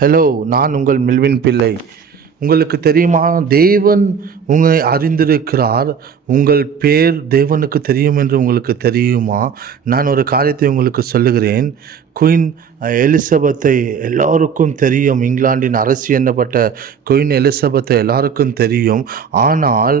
Hello, நான் உங்கள் Melvin பிள்ளை. உங்களுக்கு தெரியுமா, தேவன் உங்களை அறிந்திருக்கிறார். உங்கள் பேர் தேவனுக்கு தெரியும் என்று உங்களுக்கு தெரியுமா? நான் ஒரு காரியத்தை உங்களுக்கு சொல்லுகிறேன். குயின் எலிசபெத்தை எல்லாருக்கும் தெரியும். இங்கிலாந்தின் அரசி என்னப்பட்ட குயின் எலிசபெத்தை எல்லாருக்கும் தெரியும். ஆனால்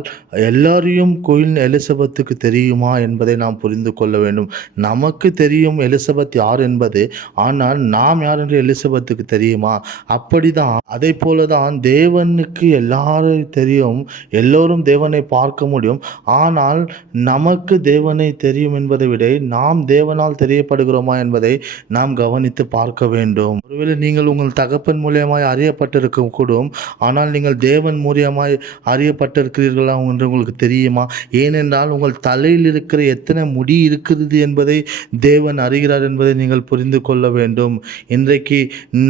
எல்லாரையும் குயின் எலிசபெத்துக்கு தெரியுமா என்பதை நாம் புரிந்து கொள்ள வேண்டும். நமக்கு தெரியும் எலிசபெத் யார் என்பது. ஆனால் நாம் யார் என்று எலிசபெத்துக்கு தெரியுமா? அப்படிதான், அதை போலதான் தேவனுக்கு எல்லாரும் தெரியும். எல்லோரும் தேவனை பார்க்க முடியும். ஆனால் நமக்கு தேவனை தெரியும் என்பதை விட நாம் தேவனால் தெரியப்படுகிறோமா என்பதை நாம் கவனித்து பார்க்க வேண்டும். ஒருவேளை நீங்கள் உங்கள் தகப்பன் மூலியமாய் அறியப்பட்டிருக்க கூடும். ஆனால் நீங்கள் தேவன் மூலியமாய் அறியப்பட்டிருக்கிறீர்களா என்று உங்களுக்கு தெரியுமா? ஏனென்றால் உங்கள் தலையில் இருக்கிற எத்தனை முடி இருக்கிறது என்பதை தேவன் அறிகிறார் என்பதை நீங்கள் புரிந்து கொள்ள வேண்டும். இன்றைக்கு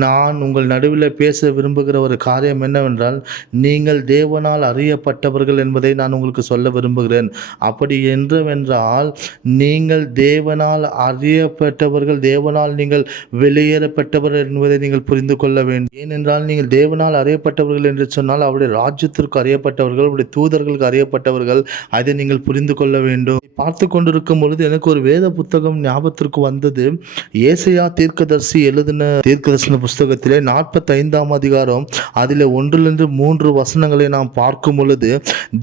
நான் உங்கள் நடுவில் பேச விரும்புகிற ஒரு காரியம் என்னவென்றால், நீங்கள் தேவனால் அறியப்பட்டவர்கள் என்பதை நான் உங்களுக்கு சொல்ல விரும்புகிறேன். அப்படி என்றால் நீங்கள் தேவனால் அறியப்பட்டவர்கள், தேவனால் நீங்கள் வெளியேறப்பட்டவர்கள் என்பதை நீங்கள் புரிந்து கொள்ள வேண்டும். ஏனென்றால் நீங்கள் தேவனால் அறியப்பட்டவர்கள் என்று சொன்னால் அவருடைய ராஜ்யத்திற்கு அறியப்பட்டவர்கள், அவருடைய தூதர்களுக்கு அறியப்பட்டவர்கள். அதை நீங்கள் புரிந்து கொள்ள வேண்டும். பார்த்து கொண்டிருக்கும் பொழுது எனக்கு ஒரு வேத புத்தகம் ஞாபகத்திற்கு வந்தது. ஏசாயா தீர்க்கதரிசி எழுதின தீர்க்கதரிசன புஸ்தகத்திலே 45ஆம் அதிகாரம் அதில் 1-3 வசனங்களை நாம் பார்க்கும் பொழுது,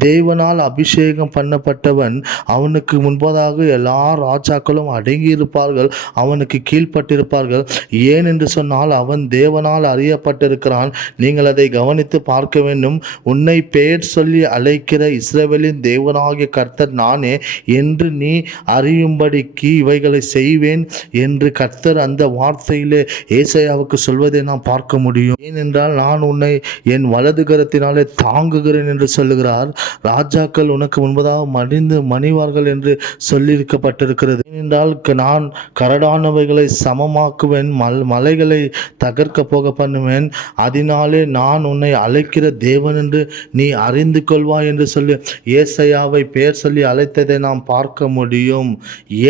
தேவனால் அபிஷேகம் பண்ணப்பட்டவன் அவனுக்கு முன்பதாக எல்லா ராஜாக்களும் அடங்கி இருப்பார்கள், அவனுக்கு கீழ்ப்பட்டிருப்பார்கள். ஏன் என்று சொன்னால் அவன் தேவனால் அறியப்பட்டிருக்கிறான். நீங்கள் அதை கவனித்து பார்க்க வேண்டும். உன்னை பெயர் சொல்லி அழைக்கிற இஸ்ரவேலின் தேவனாகிய கர்த்தர் நானே என்று நீ அறியும்படிக்கு இவைகளை செய்வேன் என்று கர்த்தர் அந்த வார்த்தையிலே ஏசாயாவுக்கு சொல்வதை நாம் பார்க்க முடியும். ஏனென்றால் நான் உன்னை என் வலது கரத்தினாலே தாங்குகிறேன் என்று சொல்லுகிறார். ராஜாக்கள் உனக்கு முன்பதாக மணிவார்கள் என்று சொல்லியிருக்கப்பட்டிருக்கிறது. ஏனென்றால் நான் கரடானவைகளை சமமாக்குவேன், மலைகளை தகர்க்க போக பண்ணுவேன். அதனாலே நான் உன்னை அழைக்கிற தேவன் என்று நீ அறிந்து கொள்வாய் என்று சொல்லி ஏசாயாவை பெயர் சொல்லி அழைத்ததை நாம் பார்க்க முடியும்.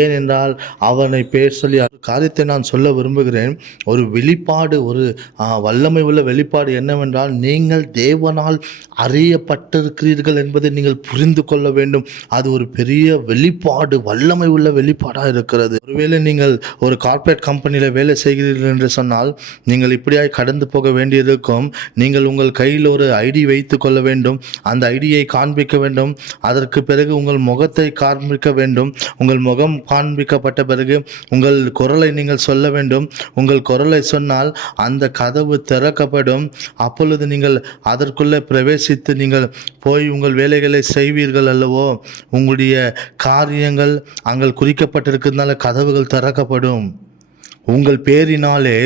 ஏனென்றால் அவனை பெயர் சொல்லி காரியத்தை நான் சொல்ல விரும்புகிறேன். ஒரு வெளிப்பாடு, ஒரு வல்லமை உள்ள வெளிப்பாடு என்னவென்றால், நீங்கள் தேவனால் அறியப்பட்டிருக்கிறீர்கள் என்பதை நீங்கள் புரிந்து கொள்ள வேண்டும். அது ஒரு பெரிய வெளிப்பாடு, வல்லமை உள்ள வெளிப்பாடாக இருக்கிறது. ஒருவேளை நீங்கள் ஒரு கார்ப்பரேட் கம்பெனியில் வேலை செய்கிறீர்கள் என்று சொன்னால் நீங்கள் இப்படியாய் கடந்து போக வேண்டியிருக்கும். நீங்கள் உங்கள் கையில் ஒரு ஐடி வைத்து கொள்ள வேண்டும். அந்த ஐடியை காண்பிக்க வேண்டும். அதற்கு பிறகு உங்கள் முகத்தை காண்பிக்க வேண்டும். உங்கள் முகம் காண்பிக்கப்பட்ட பிறகு உங்கள் குரலை நீங்கள் சொல்ல வேண்டும். உங்கள் குரலை சொன்னால் அந்த கதவு திறக்கப்படும். அப்பொழுது நீங்கள் அதற்குள்ளே பிரவேசித்து நீங்கள் போய் உங்கள் வேலைகளை செய்வீர்கள் அல்லவோ. உங்களுடைய காரியங்கள் அங்கே குறிக்கப்பட்டிருக்கிறதுனால கதவுகள் திறக்கப்படும். உங்கள் பேரினாலே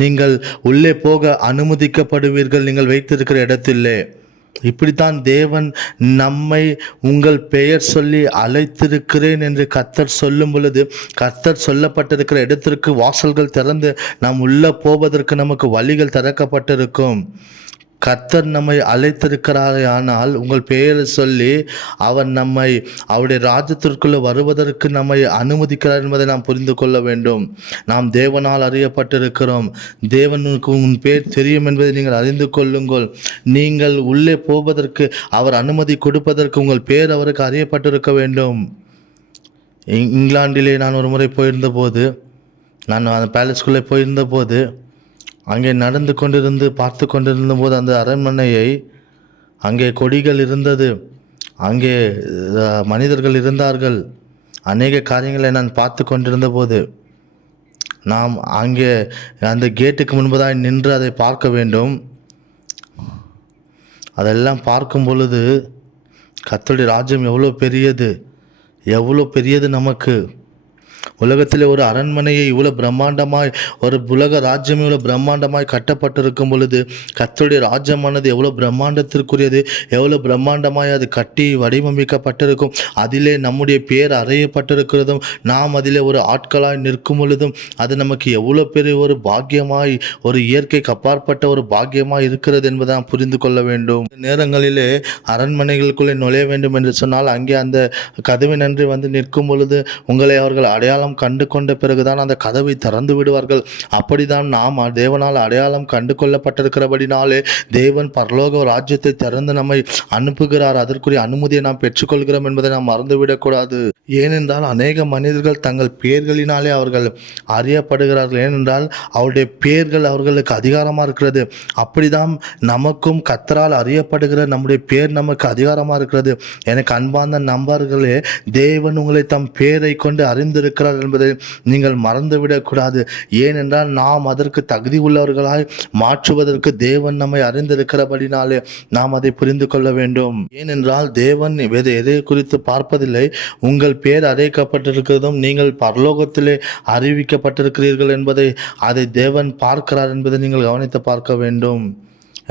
நீங்கள் உள்ளே போக அனுமதிக்கப்படுவீர்கள், நீங்கள் வைத்திருக்கிற இடத்திலே. இப்படித்தான் தேவன் நம்மை உங்கள் பெயர் சொல்லி அழைத்திருக்கிறேன் என்று கர்த்தர் சொல்லும் பொழுது, கர்த்தர் சொல்லப்பட்டிருக்கிற இடத்திற்கு வாசல்கள் திறந்து நாம் உள்ளே போவதற்கு நமக்கு வழிகள் திறக்கப்பட்டிருக்கும். கர்த்தர் நம்மை அழைத்திருக்கிறாரே, ஆனால் உங்கள் பெயரை சொல்லி அவர் நம்மை அவருடைய ராஜ்யத்திற்குள்ளே வருவதற்கு நம்மை அனுமதிக்கிறார் என்பதை நாம் புரிந்து கொள்ள வேண்டும். நாம் தேவனால் அறியப்பட்டிருக்கிறோம். தேவனுக்கு உன் பேர் தெரியும் என்பதை நீங்கள் அறிந்து கொள்ளுங்கள். நீங்கள் உள்ளே போவதற்கு அவர் அனுமதி கொடுப்பதற்கு உங்கள் பேர் அவருக்கு அறியப்பட்டிருக்க வேண்டும். இங்கிலாந்திலே நான் ஒரு முறை போயிருந்தபோது, நான் அந்த பேலஸ்குள்ளே போயிருந்தபோது அங்கே நடந்து கொண்டிருந்து பார்த்து கொண்டிருந்த போது அந்த அரண்மனையை, அங்கே கொடிகள் இருந்தது, அங்கே மனிதர்கள் இருந்தார்கள். அநேக காரியங்களை நான் பார்த்து கொண்டிருந்த போது நாம் அங்கே அந்த கேட்டுக்கு முன்பதாக நின்று அதை பார்க்க வேண்டும். அதெல்லாம் பார்க்கும் பொழுது கர்த்தருடைய ராஜ்யம் எவ்வளோ பெரியது நமக்கு. உலகத்தில் ஒரு அரண்மனையை இவ்வளோ பிரம்மாண்டமாய், ஒரு உலக ராஜ்யம் இவ்வளோ பிரம்மாண்டமாய் கட்டப்பட்டிருக்கும் பொழுது கர்த்தருடைய ராஜ்யமானது எவ்வளோ பிரம்மாண்டத்திற்குரியது, எவ்வளோ பிரம்மாண்டமாய் அது கட்டி வடிவமைக்கப்பட்டிருக்கும். அதிலே நம்முடைய பேர் அறையப்பட்டிருக்கிறதும் நாம் அதிலே ஒரு ஆட்களாய் நிற்கும் பொழுதும் அது நமக்கு எவ்வளோ பெரிய ஒரு பாக்கியமாய், ஒரு இயற்கைக்கு அப்பாற்பட்ட ஒரு பாக்கியமாய் இருக்கிறது என்பதை நாம் புரிந்து கொள்ள வேண்டும். நேரங்களிலே அரண்மனைகளுக்குள்ளே நுழைய வேண்டும் என்று சொன்னால் அங்கே அந்த கதவின் அன்றி வந்து நிற்கும் பொழுது உங்களை அவர்கள் அடையாளம் அடையாளம் கண்டு கொண்ட பிறகுதான் அந்த கதவை திறந்து விடுவார்கள். அப்படிதான் நாம் தேவனால் அடையாளம் கண்டு கொள்ளப்பட்டிருக்கிறபடினாலே தேவன் பரலோக ராஜ்யத்தை திறந்து நம்மை அனுப்புகிறார். அதற்குரிய அனுமதியை நாம் பெற்றுக்கொள்கிறோம் என்பதை நாம் மறந்துவிடக்கூடாது. ஏனென்றால் அநேக மனிதர்கள் தங்கள் பெயர்களினாலே அவர்கள் அறியப்படுகிறார்கள். ஏனென்றால் அவருடைய பெயர்கள் அவர்களுக்கு அதிகாரமாக இருக்கிறது. அப்படிதான் நமக்கும் கர்த்தரால் அறியப்படுகிற நம்முடைய பேர் நமக்கு அதிகாரமாக இருக்கிறது. எனக்கு அன்பார்ந்த நண்பர்களே, தேவன் உங்களை தம் பேரை கொண்டு அறிந்திருக்கிறார் என்பதை நீங்கள் மறந்துவிடக்கூடாது. ஏனென்றால் நாம் அதற்கு தகுதி உள்ளவர்களாய் மாற்றுவதற்கு தேவன் நம்மை அறிந்திருக்கிறபடினாலே நாம் அதை புரிந்து கொள்ள வேண்டும். ஏனென்றால் தேவன் எதை குறித்து பார்ப்பதில்லை. உங்கள் பேர் அழைக்கப்பட்டிருக்கிறதும் நீங்கள் பரலோகத்திலே அறிவிக்கப்பட்டிருக்கிறீர்கள் என்பதை அதை தேவன் பார்க்கிறார் என்பதை நீங்கள் கவனித்து பார்க்க வேண்டும்.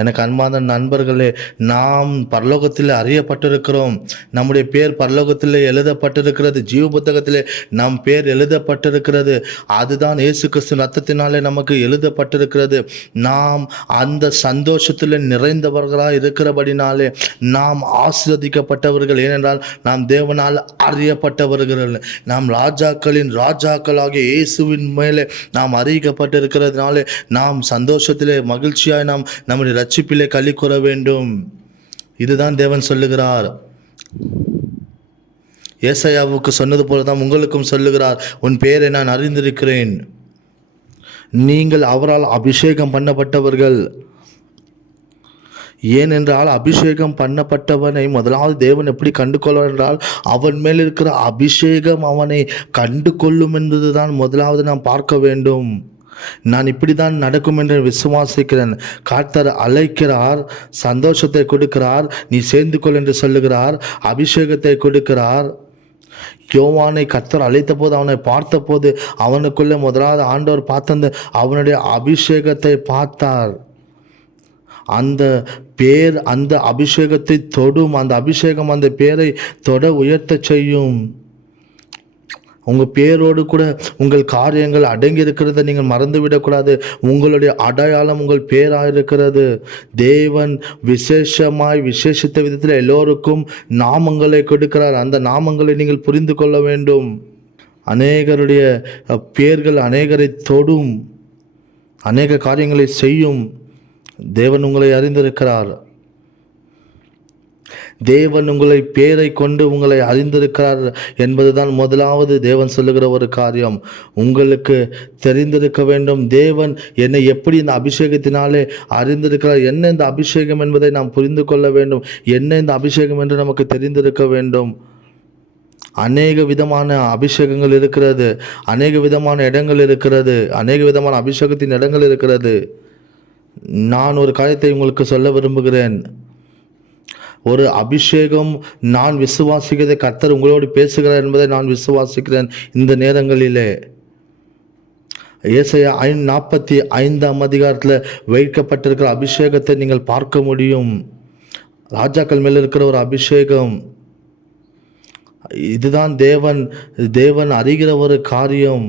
எனக்கு அன்பான நண்பர்களே, நாம் பரலோகத்தில் அறியப்பட்டிருக்கிறோம். நம்முடைய பேர் பரலோகத்தில் எழுதப்பட்டிருக்கிறது. ஜீவ புத்தகத்திலே நம் பேர் எழுதப்பட்டிருக்கிறது. அதுதான் இயேசு கிறிஸ்து ரத்தத்தினாலே நமக்கு எழுதப்பட்டிருக்கிறது. நாம் அந்த சந்தோஷத்தில் நிறைந்தவர்களாக இருக்கிறபடினாலே நாம் ஆசீர்வதிக்கப்பட்டவர்கள். ஏனென்றால் நாம் தேவனால் அறியப்பட்டவர்கள். நாம் ராஜாக்களின் ராஜாக்களாகிய இயேசுவின் மேலே நாம் அறிவிக்கப்பட்டிருக்கிறதுனாலே நாம் சந்தோஷத்திலே மகிழ்ச்சியாய் நாம் நம்முடைய ரட்சிப்பிலே களி கூற வேண்டும். இதுதான் தேவன் சொல்லுகிறார். ஏசாயாவுக்கு சொன்னது போலதான் உங்களுக்கும் சொல்லுகிறார், உன் பெயரை நான் அறிந்திருக்கிறேன். நீங்கள் அவரால் அபிஷேகம் பண்ணப்பட்டவர்கள். ஏனென்றால் அபிஷேகம் பண்ணப்பட்டவனை முதலாவது தேவன் எப்படி கண்டு கொள்வார் என்றால் அவன் மேல் இருக்கிற அபிஷேகம் அவனை கண்டு கொள்ளும் என்பதுதான் முதலாவது நாம் பார்க்க வேண்டும். நான் இப்படி தான் நடக்கும் என்று விசுவாசிக்கிறேன். கர்த்தர் அழைக்கிறார், சந்தோஷத்தை கொடுக்கிறார், நீ சேர்ந்து கொள் என்று சொல்லுகிறார், அபிஷேகத்தை கொடுக்கிறார். யோவானை கர்த்தர் அழைத்த போது, அவனை பார்த்த போது அவனுக்குள்ளே முதலாவது ஆண்டவர் பார்த்த அவனுடைய அபிஷேகத்தை பார்த்தார். அந்த பேர் அந்த அபிஷேகத்தை தொடும். அந்த அபிஷேகம் அந்த பேரை தொட உயர்த்த செய்யும். உங்கள் பேரோடு கூட உங்கள் காரியங்கள் அடங்கி இருக்கிறத நீங்கள் மறந்துவிடக்கூடாது. உங்களுடைய அடையாளம் உங்கள் பேராக இருக்கிறது. தேவன் விசேஷித்த விதத்தில் எல்லோருக்கும் நாமங்களை கொடுக்கிறார். அந்த நாமங்களை நீங்கள் புரிந்து கொள்ள வேண்டும். அநேகருடைய பேர்கள் அநேகரை தொடும், அநேக காரியங்களை செய்யும். தேவன் உங்களை அறிந்திருக்கிறார். தேவன் உங்களை பேரை கொண்டு உங்களை அறிந்திருக்கிறார் என்பதுதான் முதலாவது தேவன் சொல்லுகிற ஒரு காரியம். உங்களுக்கு தெரிந்திருக்க வேண்டும், தேவன் என்னை எப்படி இந்த அபிஷேகத்தினாலே அறிந்திருக்கிறார். என்ன இந்த அபிஷேகம் என்பதை நாம் புரிந்து கொள்ள வேண்டும். என்ன இந்த அபிஷேகம் என்று நமக்கு தெரிந்திருக்க வேண்டும். அநேக விதமான அபிஷேகங்கள் இருக்கிறது, அநேக விதமான இடங்கள் இருக்கிறது, அநேக விதமான அபிஷேகத்தின் இடங்கள் இருக்கிறது. நான் ஒரு காரியத்தை உங்களுக்கு சொல்ல விரும்புகிறேன். ஒரு அபிஷேகம், நான் விசுவாசிக்கிறதை கர்த்தர் உங்களோடு பேசுகிறார் என்பதை நான் விசுவாசிக்கிறேன். இந்த நேரங்களிலே ஏசாயா 45ஆம் அதிகாரத்தில் வைக்கப்பட்டிருக்கிற அபிஷேகத்தை நீங்கள் பார்க்க முடியும். ராஜாக்கள் மேல் இருக்கிற ஒரு அபிஷேகம். இதுதான் தேவன் அறிகிற ஒரு காரியம்.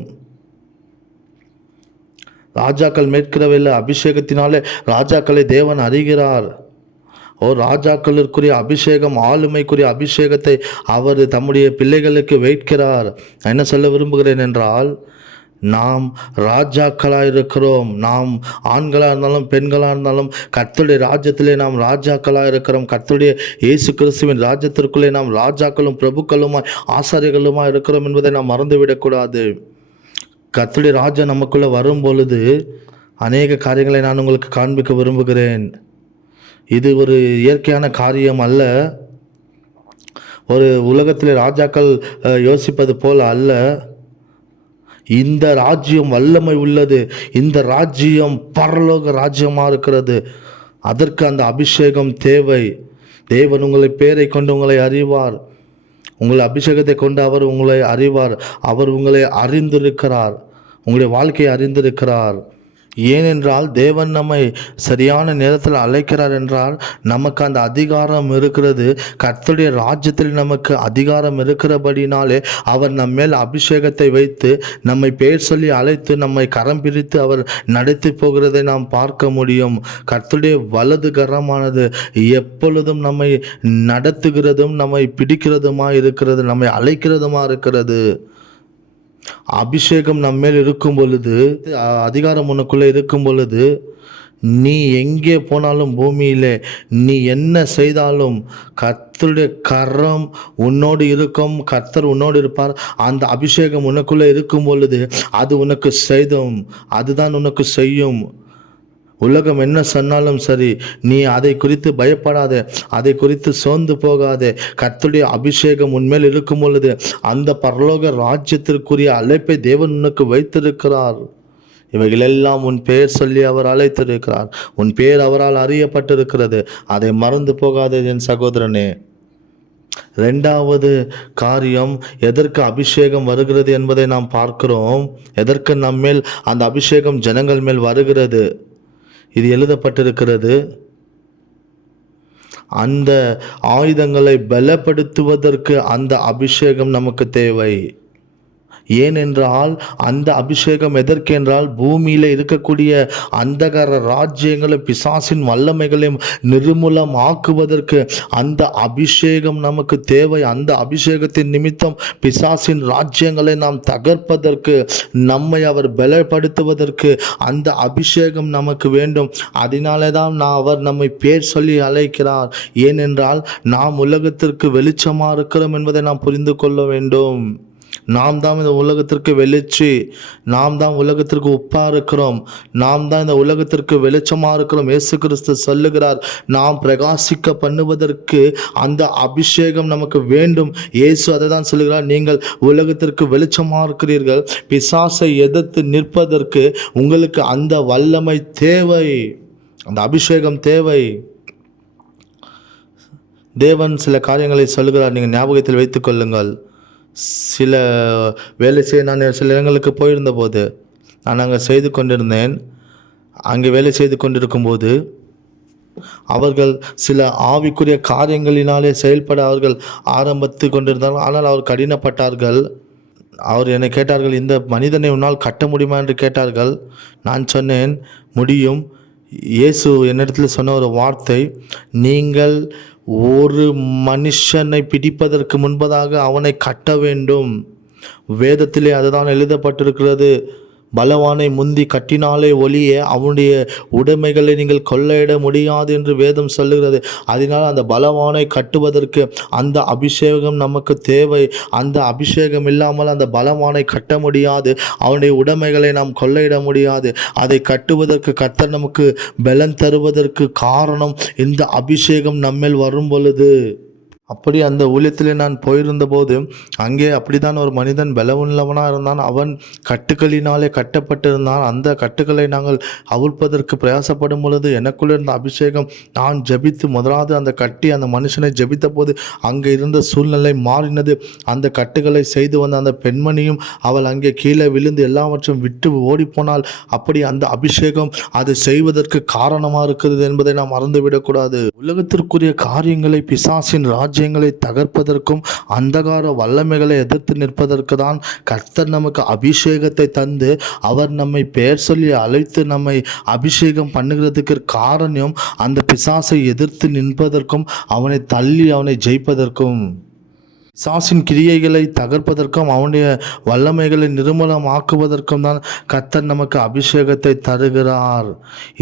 ராஜாக்கள் மேற்கிறவில்லை, அபிஷேகத்தினாலே ராஜாக்களை தேவன் அறிகிறார். ராஜாக்களுக்குரிய அபிஷேகம், ஆளுமைக்குரிய அபிஷேகத்தை அவர் தம்முடைய பிள்ளைகளுக்கு வைக்கிறார். நான் என்ன சொல்ல விரும்புகிறேன் என்றால், நாம் ராஜாக்களாக இருக்கிறோம். நாம் ஆண்களாக இருந்தாலும் பெண்களாக இருந்தாலும் கர்த்தருடைய ராஜ்யத்திலே நாம் ராஜாக்களாக இருக்கிறோம். கர்த்தருடைய இயேசு கிறிஸ்துவின் ராஜ்யத்திற்குள்ளே நாம் ராஜாக்களும் பிரபுக்களுமாய் ஆசாரியர்களுமாய் இருக்கிறோம் என்பதை நாம் மறந்துவிடக்கூடாது. கர்த்தருடைய ராஜ்யம் நமக்குள்ளே வரும் பொழுது அநேக காரியங்களை நான் உங்களுக்கு காண்பிக்க விரும்புகிறேன். இது ஒரு இயற்கையான காரியம் அல்ல. ஒரு உலகத்தில் ராஜாக்கள் யோசிப்பது போல் அல்ல. இந்த ராஜ்யம் வல்லமை உள்ளது. இந்த ராஜ்யம் பரலோக ராஜ்யமாக இருக்கிறது. அதற்கு அந்த அபிஷேகம் தேவை. தேவன் உங்களை பேரை கொண்டு உங்களை அறிவார். உங்களை அபிஷேகத்தை கொண்டு அவர் உங்களை அறிவார். அவர் உங்களை அறிந்திருக்கிறார். உங்களுடைய வாழ்க்கையை அறிந்திருக்கிறார். ஏனென்றால் தேவன் நம்மை சரியான நேரத்தில் அழைக்கிறார் என்றால் நமக்கு அந்த அதிகாரம் இருக்கிறது. கர்த்தருடைய ராஜ்யத்தில் நமக்கு அதிகாரம் இருக்கிறபடினாலே அவர் நம்ம மேல் அபிஷேகத்தை வைத்து நம்மை பெயர் சொல்லி அழைத்து நம்மை கரம் பிரித்து அவர் நடத்தி போகிறதை நாம் பார்க்க முடியும். கர்த்தருடைய வலது கரமானது எப்பொழுதும் நம்மை நடத்துகிறதும் நம்மை பிடிக்கிறதுமா இருக்கிறது, நம்மை அழைக்கிறதுமா இருக்கிறது. அபிஷேகம் நம்மேல் இருக்கும் பொழுது, அதிகாரம் உனக்குள்ளே இருக்கும் பொழுது, நீ எங்கே போனாலும் பூமியிலே நீ என்ன செய்தாலும் கர்த்தருடைய கரம் உன்னோடு இருக்கும். கர்த்தர் உன்னோடு இருப்பார். அந்த அபிஷேகம் உனக்குள்ளே இருக்கும் பொழுது அது உனக்கு செய்தும், அதுதான் உனக்கு செய்யும். உலகம் என்ன சொன்னாலும் சரி, நீ அதை குறித்து பயப்படாதே, அதை குறித்து சோர்ந்து போகாதே. கர்த்தருடைய அபிஷேகம் உன்மேல் இருக்கும் பொழுது அந்த பரலோக ராஜ்யத்திற்குரிய அழைப்பை தேவன் உனக்கு வைத்திருக்கிறார். இவைகளெல்லாம் உன் பெயர் சொல்லி அவர் அழைத்திருக்கிறார். உன் பெயர் அவரால் அறியப்பட்டிருக்கிறது. அதை மறந்து போகாதே என் சகோதரனே. இரண்டாவது காரியம், எதற்கு அபிஷேகம் வருகிறது என்பதை நாம் பார்க்கிறோம். எதற்கு நம்மேல் அந்த அபிஷேகம் ஜனங்கள் மேல் வருகிறது? இது எழுதப்பட்டிருக்கிறது. அந்த ஆயுதங்களை பலப்படுத்துவதற்கு அந்த அபிஷேகம் நமக்கு தேவை. ஏனென்றால் அந்த அபிஷேகம் எதற்கென்றால் பூமியில் இருக்கக்கூடிய அந்தகார ராஜ்யங்களை, பிசாசின் வல்லமைகளையும் நிர்மூலமாக்குவதற்கு அந்த அபிஷேகம் நமக்கு தேவை. அந்த அபிஷேகத்தின் நிமித்தம் பிசாசின் ராஜ்யங்களை நாம் தகர்ப்பதற்கு, நம்மை அவர் பலப்படுத்துவதற்கு அந்த அபிஷேகம் நமக்கு வேண்டும். அதனாலே தான் அவர் நம்மை பேர் சொல்லி அழைக்கிறார். ஏனென்றால் நாம் உலகத்திற்கு வெளிச்சமாக இருக்கிறோம் என்பதை நாம் புரிந்து கொள்ள வேண்டும். நாம் தான் இந்த உலகத்திற்கு வெளிச்சு, நாம் தான் உலகத்திற்கு உப்பா இருக்கிறோம், நாம் தான் இந்த உலகத்திற்கு வெளிச்சமாக இருக்கிறோம். இயேசு கிறிஸ்து சொல்லுகிறார், நாம் பிரகாசிக்க பண்ணுவதற்கு அந்த அபிஷேகம் நமக்கு வேண்டும். இயேசு அதை தான் சொல்லுகிறார், நீங்கள் உலகத்திற்கு வெளிச்சமாக இருக்கிறீர்கள். பிசாசை எதிர்த்து நிற்பதற்கு உங்களுக்கு அந்த வல்லமை தேவை, அந்த அபிஷேகம் தேவை. தேவன் சில காரியங்களை சொல்லுகிறார், நீங்கள் ஞாபகத்தில் வைத்துக் கொள்ளுங்கள். சில வேலை செய்ய நான் சில இடங்களுக்கு போயிருந்த போது நான் அங்கே செய்து கொண்டிருந்தேன். அங்கே வேலை செய்து கொண்டிருக்கும்போது அவர்கள் சில ஆவிக்குரிய காரியங்களினாலே செயல்பட அவர்கள் ஆரம்பித்து கொண்டிருந்தார்கள். ஆனால் அவர் கடினப்பட்டார்கள். அவர் என்னை கேட்டார்கள், இந்த மனிதனை உன்னால் கட்ட முடியுமா என்று கேட்டார்கள். நான் சொன்னேன், முடியும். இயேசு என்னிடத்தில் சொன்ன ஒரு வார்த்தை, நீங்கள் ஒரு மனுஷனை பிடிப்பதற்கு முன்பதாக அவனை கட்ட வேண்டும். வேதத்திலே அதுதான் எழுதப்பட்டிருக்கிறது. பலவானை முந்தி கட்டினாலே ஒளிய அவனுடைய உடைமைகளை நீங்கள் கொள்ளையிட முடியாது என்று வேதம் சொல்லுகிறது. அதனால் அந்த பலவானை கட்டுவதற்கு அந்த அபிஷேகம் நமக்கு தேவை. அந்த அபிஷேகம் இல்லாமல் அந்த பலவானை கட்ட முடியாது. அவனுடைய உடைமைகளை நாம் கொள்ளையிட முடியாது. அதை கட்டுவதற்கு கர்த்தர் நமக்கு பலன் தருவதற்கு காரணம் இந்த அபிஷேகம் நம்மேல் வரும் பொழுது. அப்படி அந்த ஊழியத்திலே நான் போயிருந்த போது அங்கே அப்படித்தான் ஒரு மனிதன் பலவுள்ளவனாக இருந்தான். அவன் கட்டுக்களினாலே கட்டப்பட்டிருந்தான். அந்த கட்டுக்களை நாங்கள் அவிழ்ப்பதற்கு பிரயாசப்படும் பொழுது எனக்குள்ளே இருந்த அபிஷேகம், நான் ஜெபித்து முதலாவது அந்த கட்டி அந்த மனுஷனை ஜெபித்த போது அங்கே இருந்த சூழ்நிலை மாறினது. அந்த கட்டுகளை செய்து வந்த அந்த பெண்மணியும் அவள் அங்கே கீழே விழுந்து எல்லாவற்றையும் விட்டு ஓடிப்போனால், அப்படி அந்த அபிஷேகம் அதை செய்வதற்கு காரணமாக இருக்கிறது என்பதை நாம் மறந்துவிடக்கூடாது. உலகத்திற்குரிய காரியங்களை, பிசாசின் ராஜ்யங்களை தகர்ப்பதற்கும் அந்தகார வல்லமைகளை எதிர்த்து நிற்பதற்கு தான் கர்த்தர் நமக்கு அபிஷேகத்தை தந்து அவர் நம்மை பெயர் சொல்லி அழைத்து நம்மை அபிஷேகம் பண்ணுகிறதுக்கு காரணம் அந்த பிசாசை எதிர்த்து நிற்பதற்கும் அவனை தள்ளி அவனை ஜெயிப்பதற்கும், பிசாசின் கிரியைகளை தகர்ப்பதற்கும் அவனுடைய வல்லமைகளை நிர்மூலமாக்குவதற்கும் தான் கர்த்தர் நமக்கு அபிஷேகத்தை தருகிறார்.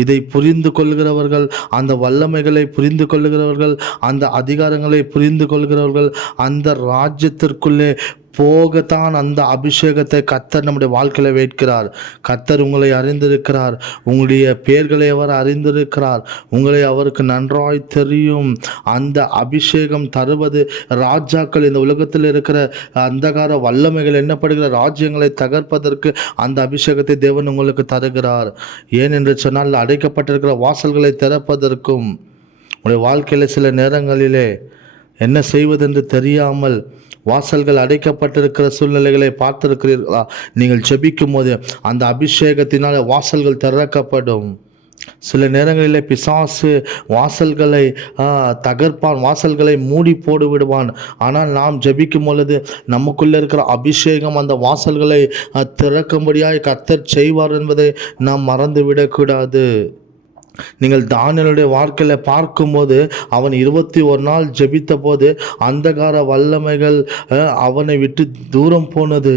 இதை புரிந்து கொள்கிறவர்கள், அந்த வல்லமைகளை புரிந்து கொள்கிறவர்கள், அந்த அதிகாரங்களை புரிந்து கொள்கிறவர்கள் அந்த ராஜ்யத்திற்குள்ளே போகத்தான் அந்த அபிஷேகத்தை கர்த்தர் நம்முடைய வாழ்க்கையில் வைக்கிறார். கர்த்தர் உங்களை அறிந்திருக்கிறார். உங்களுடைய பெயர்களை அவர் அறிந்திருக்கிறார். உங்களை அவருக்கு நன்றாய் தெரியும். அந்த அபிஷேகம் தருவது ராஜாக்கள், இந்த உலகத்தில் இருக்கிற அந்தகார வல்லமைகள் என்னப்படுகிற ராஜ்யங்களை தகர்ப்பதற்கு அந்த அபிஷேகத்தை தேவன் உங்களுக்கு தருகிறார். ஏன் என்று சொன்னால், அடைக்கப்பட்டிருக்கிற வாசல்களை திறப்பதற்கும். உங்களுடைய வாழ்க்கையில் சில நேரங்களிலே என்ன செய்வதென்று தெரியாமல் வாசல்கள் அடைக்கப்பட்டிருக்கிற சூழ்நிலைகளை பார்த்திருக்கிறீர்களா? நீங்கள் ஜெபிக்கும் போது அந்த அபிஷேகத்தினால் வாசல்கள் திறக்கப்படும். சில நேரங்களிலே பிசாசு வாசல்களை தகர்ப்பான், வாசல்களை மூடி போடு விடுவான். ஆனால் நாம் ஜெபிக்கும் பொழுது நமக்குள்ளே இருக்கிற அபிஷேகம் அந்த வாசல்களை திறக்கும்படியாய் கர்த்தர் செய்வார் என்பதை நாம் மறந்து விடக்கூடாது. நீங்கள் தானியேலுடைய வாழ்க்கையில் பார்க்கும்போது அவன் 21 நாள் ஜெபித்த போது அந்தகார வல்லமைகள் அவனை விட்டு தூரம் போனது.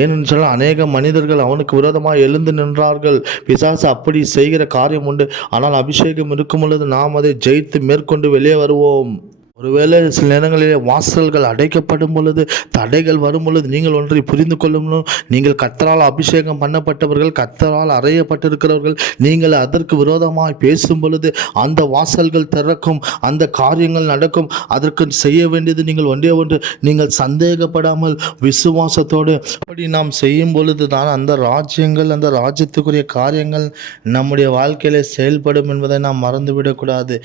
ஏனென்று சொன்னால் அநேக மனிதர்கள் அவனுக்கு விரோதமாக எழுந்து நின்றார்கள். பிசாசு அப்படி செய்கிற காரியம் உண்டு. ஆனால் அபிஷேகம் இருக்கும் பொழுது நாம் அதை ஜெயித்து மேற்கொண்டு வெளியே வருவோம். ஒருவேளை சில நேரங்களிலே வாசல்கள் அடைக்கப்படும் பொழுது, தடைகள் வரும் பொழுது நீங்கள் ஒன்றை புரிந்து கொள்ளணும். நீங்கள் கர்த்தரால் அபிஷேகம் பண்ணப்பட்டவர்கள், கர்த்தரால் அறையப்பட்டிருக்கிறவர்கள். நீங்கள் அதற்கு விரோதமாய் பேசும் பொழுது அந்த வாசல்கள் திறக்கும், அந்த காரியங்கள் நடக்கும். அதற்கு செய்ய வேண்டியது நீங்கள் ஒன்றே ஒன்று, நீங்கள் சந்தேகப்படாமல் விசுவாசத்தோடு அப்படி நாம் செய்யும் பொழுது தான் அந்த ராஜ்யங்கள், அந்த ராஜ்யத்துக்குரிய காரியங்கள் நம்முடைய வாழ்க்கையிலே செயல்படும் என்பதை நாம் மறந்துவிடக்கூடாது.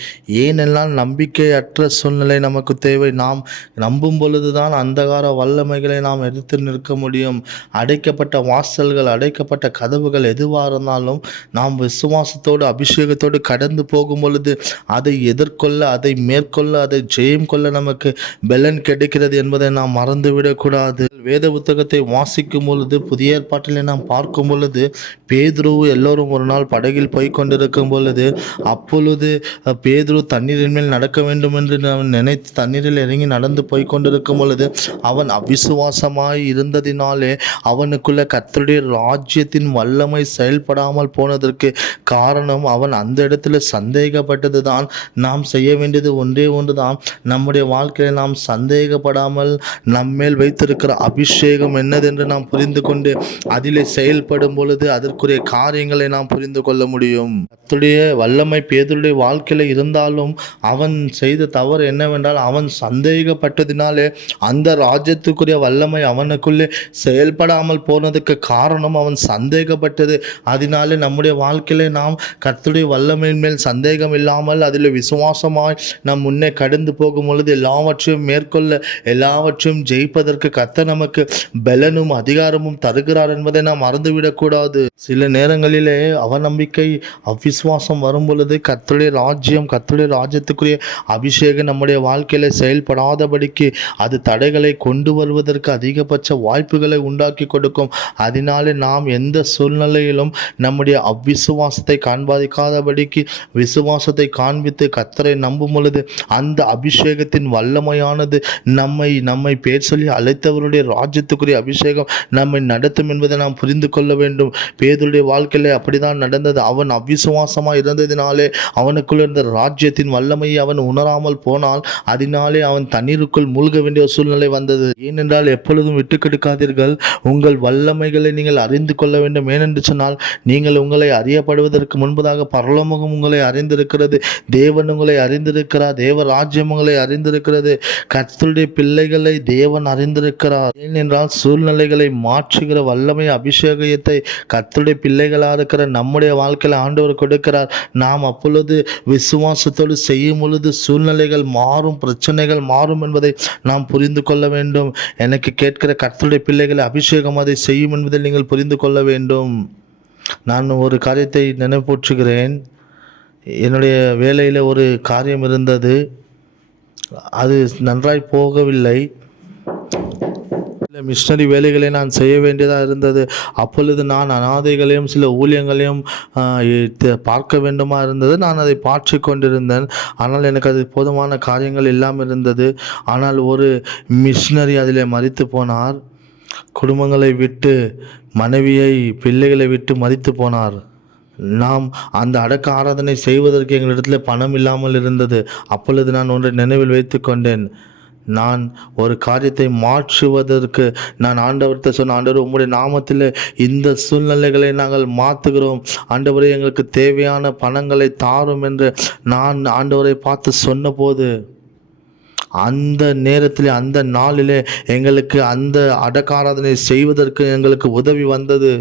ஏனெல்லாம் நம்பிக்கையற்ற சூழ்நிலை நமக்கு தேவை. நாம் நம்பும் பொழுதுதான் அந்தகார வல்லமைகளை நாம் எதிர்த்து நிற்க முடியும். அடைக்கப்பட்ட வாசல்கள், அடைக்கப்பட்ட கதவுகள் எதுவாக இருந்தாலும் நாம் விசுவாசத்தோடு அபிஷேகத்தோடு கடந்து போகும் பொழுது அதை எதிர்கொள்ள, அதை மேற்கொள்ள, அதை ஜெயம் கொள்ள நமக்கு பலன் கிடைக்கிறது என்பதை நாம் மறந்துவிடக்கூடாது. வேத புத்தகத்தை வாசிக்கும் பொழுது, புதிய ஏற்பாட்டிலே நாம் பார்க்கும் பொழுது, பேதுரு எல்லோரும் ஒரு நாள் படகில் போய் கொண்டிருக்கும் பொழுது, அப்பொழுது பேதுரு தண்ணீரின் மேல் நடக்க வேண்டும் என்று நினைத்து தண்ணீரில் இறங்கி நடந்து போய் கொண்டிருக்கும் பொழுது அவன் அவிசுவாசமாய் இருந்ததினாலே அவனுக்குள்ள கர்த்தருடைய ராஜ்யத்தின் வல்லமை செயல்படாமல் போனதற்கு காரணம் அவன் அந்த இடத்துல சந்தேகப்பட்டது தான். நாம் செய்ய வேண்டியது ஒன்றே ஒன்று தான். நம்முடைய வாழ்க்கையில் நாம் சந்தேகப்படாமல் நம்மேல் வைத்திருக்கிற அபிஷேகம் என்னதென்று நாம் புரிந்து கொண்டு அதிலே செயல்படும் பொழுது அதற்குரிய காரியங்களை நாம் புரிந்து கொள்ள முடியும். கர்த்தருடைய வல்லமை பேதுருடைய வாழ்க்கையில் இருந்தாலும் அவன் செய்த தவறு என்னவென்றால், அவன் சந்தேகப்பட்டதினாலே அந்த ராஜ்யத்துக்குரிய வல்லமை அவனுக்குள்ளே செயல்படாமல் போனதுக்கு காரணம் அவன் சந்தேகப்பட்டது. அதனாலே நம்முடைய வாழ்க்கையிலே நாம் கர்த்தருடைய வல்லமையின் மேல் சந்தேகம் இல்லாமல் அதில் விசுவாசமாய் நாம் முன்னே கடந்து போகும் பொழுது எல்லாவற்றையும் மேற்கொள்ள, எல்லாவற்றையும் ஜெயிப்பதற்கு கர்த்தர் நமக்கு பலனும் அதிகாரமும் தருகிறார் என்பதை நாம் மறந்துவிடக்கூடாது. சில நேரங்களிலே அவநம்பிக்கை, அவிசுவாசம் வரும் பொழுது கர்த்தருடைய ராஜ்யம், கர்த்தருடைய ராஜ்யத்துக்குரிய அபிஷேகம் நம்முடைய வாழ்க்கையில் செயல்படாதபடிக்கு அது தடைகளை கொண்டு வருவதற்கு அதிகபட்ச வாய்ப்புகளை உண்டாக்கி கொடுக்கும். அதனாலே நாம் எந்த சூழ்நிலையிலும் நம்முடைய அவ்விசுவாசத்தை காண்பாதிக்காதபடிக்கு விசுவாசத்தை காண்பித்து கர்த்தரை நம்பும் பொழுது அந்த அபிஷேகத்தின் வல்லமையானது நம்மை பேர் சொல்லி அழைத்தவருடைய ராஜ்யத்துக்குரிய அபிஷேகம் நம்மை நடத்தும் என்பதை நாம் புரிந்து கொள்ள வேண்டும். பேதுருடைய வாழ்க்கையிலே அப்படிதான் நடந்தது. அவன் அவ்விசுவாசமாக இருந்ததினாலே அவனுக்குள்ள இருந்த ராஜ்யத்தின் வல்லமையை அவன் உணராமல் போனால் அதனாலே அவன் தண்ணீருக்குள் மூழ்க வேண்டிய சூழ்நிலை வந்தது. ஏனென்றால் எப்பொழுதும் விட்டு கெடுக்காதீர்கள். உங்கள் வல்லமைகளை நீங்கள் அறிந்து கொள்ள வேண்டும். ஏனென்று சொன்னால் நீங்கள் உங்களை அறியப்படுவதற்கு முன்பதாக பரலோகம் உங்களை அறிந்திருக்கிறது. தேவன் உங்களை அறிந்திருக்கிறார். தேவ ராஜ்யம் உங்களை அறிந்திருக்கிறது. கர்த்தருடைய பிள்ளைகளை தேவன் அறிந்திருக்கிறார். ஏனென்றால் சூழ்நிலைகளை மாற்றுகிற வல்லமை அபிஷேகத்தை கர்த்தருடைய பிள்ளைகளாக இருக்கிற நம்முடைய வாழ்க்கையில் ஆண்டவர் கொடுக்கிறார். நாம் அப்பொழுது விசுவாசத்தோடு செய்யும் பொழுது சூழ்நிலைகள் மாறும், பிரச்சனைகள் மாறும் என்பதை நாம் புரிந்து கொள்ள வேண்டும். எனக்கு கேட்கிற கர்த்தருடைய பிள்ளைகளை அபிஷேகம் அதை செய்யும் என்பதை நீங்கள் புரிந்து கொள்ள வேண்டும். நான் ஒரு காரியத்தை நினைப்பூற்றுகிறேன். என்னுடைய வேலையில் ஒரு காரியம் இருந்தது. அது நன்றாய் போகவில்லை. சில மிஷனரி வேலைகளை நான் செய்ய வேண்டியதாக இருந்தது. அப்பொழுது நான் அனாதைகளையும் சில ஊழியங்களையும் பார்க்க வேண்டுமா இருந்தது. நான் அதை பார்த்து கொண்டிருந்தேன். ஆனால் எனக்கு அது போதுமான காரியங்கள் இல்லாமல் இருந்தது. ஆனால் ஒரு மிஷனரி அதிலே மரித்து போனார். குடும்பங்களை விட்டு, மனைவியை, பிள்ளைகளை விட்டு மரித்து போனார். நாம் அந்த அடக்க ஆராதனை செய்வதற்கு எங்களிடத்தில் பணம் இல்லாமல் இருந்தது. அப்பொழுது நான் ஒன்றை நினைவில் வைத்து கொண்டேன். நான் ஒரு காரியத்தை மாற்றுவதற்கு நான் ஆண்டவர்கிட்ட சொன்ன, ஆண்டவர் உம்முடைய நாமத்தில் இந்த சூழ்நிலைகளை நாங்கள் மாற்றுகிறோம், ஆண்டவரே எங்களுக்கு தேவையான பணங்களை தாரும் என்று நான் ஆண்டவரை பார்த்து சொன்னபோது அந்த நேரத்தில், அந்த நாளிலே எங்களுக்கு அந்த அடக்காராதனை செய்வதற்கு எங்களுக்கு உதவி வந்தது.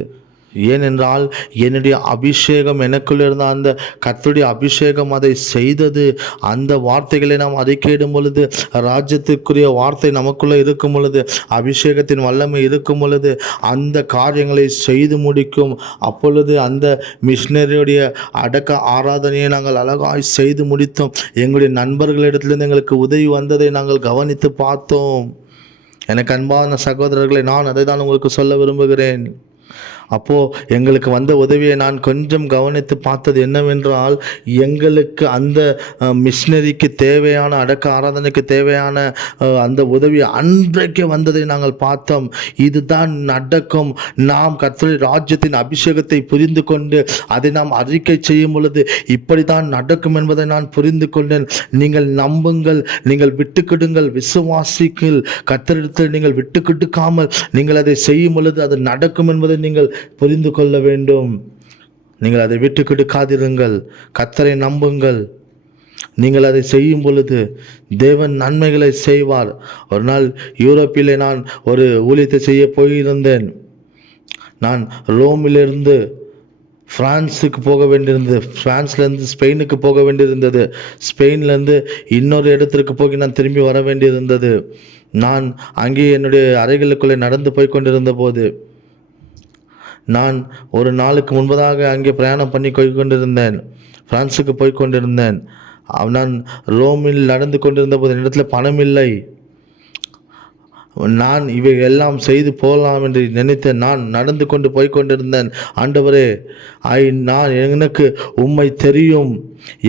ஏனென்றால் என்னுடைய அபிஷேகம், எனக்குள்ள இருந்த அந்த கர்த்தருடைய அபிஷேகம் அதை செய்தது. அந்த வார்த்தைகளை நாம் அறிக்கையிடும் பொழுது, ராஜ்யத்துக்குரிய வார்த்தை நமக்குள்ளே இருக்கும் பொழுது, அபிஷேகத்தின் வல்லமை இருக்கும் பொழுது அந்த காரியங்களை செய்து முடிக்கும். அப்பொழுது அந்த மிஷினரியுடைய அடக்க ஆராதனையை நாங்கள் அழகாய் செய்து முடித்தோம். எங்களுடைய நண்பர்களிடத்திலிருந்து எங்களுக்கு உதவி வந்ததை நாங்கள் கவனித்து பார்த்தோம். எனக்கு அன்பான சகோதரர்களை, நான் அதை தான் உங்களுக்கு சொல்ல விரும்புகிறேன். அப்போது எங்களுக்கு வந்த உதவியை நான் கொஞ்சம் கவனித்து பார்த்தது என்னவென்றால், எங்களுக்கு அந்த மிஷினரிக்கு தேவையான அடக்க ஆராதனைக்கு தேவையான அந்த உதவி அன்றைக்கு வந்ததை நாங்கள் பார்த்தோம். இதுதான் அடக்கம். நாம் கர்த்தருடைய ராஜ்யத்தின் அபிஷேகத்தை புரிந்து கொண்டு அதை நாம் அறிக்கை செய்யும் பொழுது இப்படி தான் நடக்கும் என்பதை நான் புரிந்து கொண்டேன். நீங்கள் நம்புங்கள், நீங்கள் விட்டுக்கிடுங்கள், விசுவாசிகள். கர்த்தரிடத்தில் நீங்கள் விட்டுக்கிட்டுக்காமல் நீங்கள் அதை செய்யும் பொழுது அது நடக்கும் என்பதை நீங்கள் புரிந்து கொள்ள வேண்டும். நீங்கள் அதை விட்டு கொடுக்காதிருங்கள். கர்த்தரை நம்புங்கள். நீங்கள் அதை செய்யும் பொழுது தேவன் நன்மைகளை செய்வார். ஒரு நாள் யூரோப்பிலே நான் ஒரு ஊழியத்தை செய்ய போயிருந்தேன். நான் ரோமிலிருந்து ஃப்ரான்ஸுக்கு போக வேண்டியிருந்தது, ஃப்ரான்ஸ்லேருந்து ஸ்பெயினுக்கு போக வேண்டியிருந்தது, ஸ்பெயின்லேருந்து இன்னொரு இடத்திற்கு போய் நான் திரும்பி வர வேண்டியிருந்தது. நான் அங்கே என்னுடைய அறைகளுக்குள்ளே நடந்து போய் கொண்டிருந்த போது நான் ஒரு நாளுக்கு முன்பதாக அங்கே பிரயாணம் பண்ணி கொண்டிருந்தேன். ஃப்ரான்ஸுக்கு போய் கொண்டிருந்தேன். நான் ரோமில் நடந்து கொண்டிருந்த போது என்னிடத்தில் பணம் இல்லை. நான் இவை எல்லாம் செய்து போகலாம் என்று நினைத்தேன். நான் நடந்து கொண்டு போய் கொண்டிருந்தேன். ஆண்டவரே, நான் எனக்கு உம்மை தெரியும்,